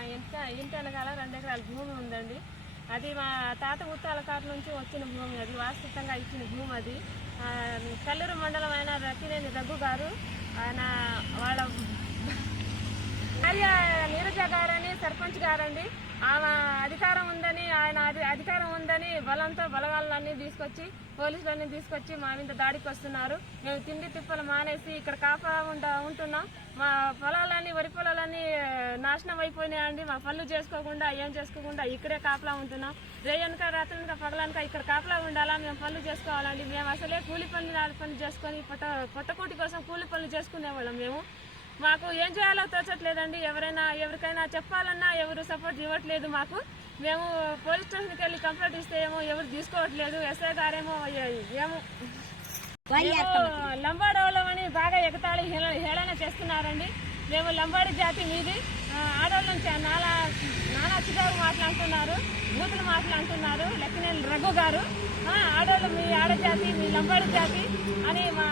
మా ఇంట ఇంటి వెనకాల రెండు ఎకరాల భూమి ఉందండి. అది మా తాత ఉత్తాల కాటు నుంచి వచ్చిన భూమి అది వాస్తవంగా ఇచ్చిన భూమి అది. కల్లూరు మండలం అయిన రతినేని రఘు గారు ఆయన వాళ్ళ భార్య నీరజ గారని సర్పంచ్ గారండి. ఆమె అధికారం ఉందని ఆయన అధికారం ఉందని బలంతో బలగాలన్నీ తీసుకొచ్చి పోలీసులన్నీ తీసుకొచ్చి మా మీద దాడికి వస్తున్నారు. మేము తిండి తిప్పలు మానేసి ఇక్కడ కాపా ఉంటున్నాం. మా పొలాలన్నీ వరి నాశనం అయిపోయినాయండి మా పనులు చేసుకోకుండా ఏం చేసుకోకుండా ఇక్కడే కాపలా ఉంటున్నాం. రేయనక రాత్రనక పగలనక ఇక్కడ కాపలా ఉండాలా? మేము పనులు చేసుకోవాలండి. మేము అసలే కూలి పనులు నాలుగు పనులు చేసుకొని పొట్ట పొట్టకూటి కోసం కూలి పనులు చేసుకునేవాళ్ళం మేము. మాకు ఏం చేయాలో తోచట్లేదండి. ఎవరైనా ఎవరికైనా చెప్పాలన్నా ఎవరు సపోర్ట్ ఇవ్వట్లేదు మాకు. మేము పోలీస్ స్టేషన్కి వెళ్ళి కంప్లైంట్ ఇస్తే ఏమో ఎవరు తీసుకోవట్లేదు. ఎస్ఐ గారేమో ఏమో లంబాడోళ్ళం అని బాగా ఎగతాళి హేళ- హేళన చేస్తున్నారండి. మేము లంబాడి జాతి మీది. ఆడవాళ్ళ నుంచి నాలా నానా చికాకు మాట్లాడుతున్నారు బూతులు మాట్లాడుతున్నారు లెక్కనేని రఘు గారు. ఆడవాళ్ళు మీ ఆడజాతి మీ లంబాడి జాతి అని మా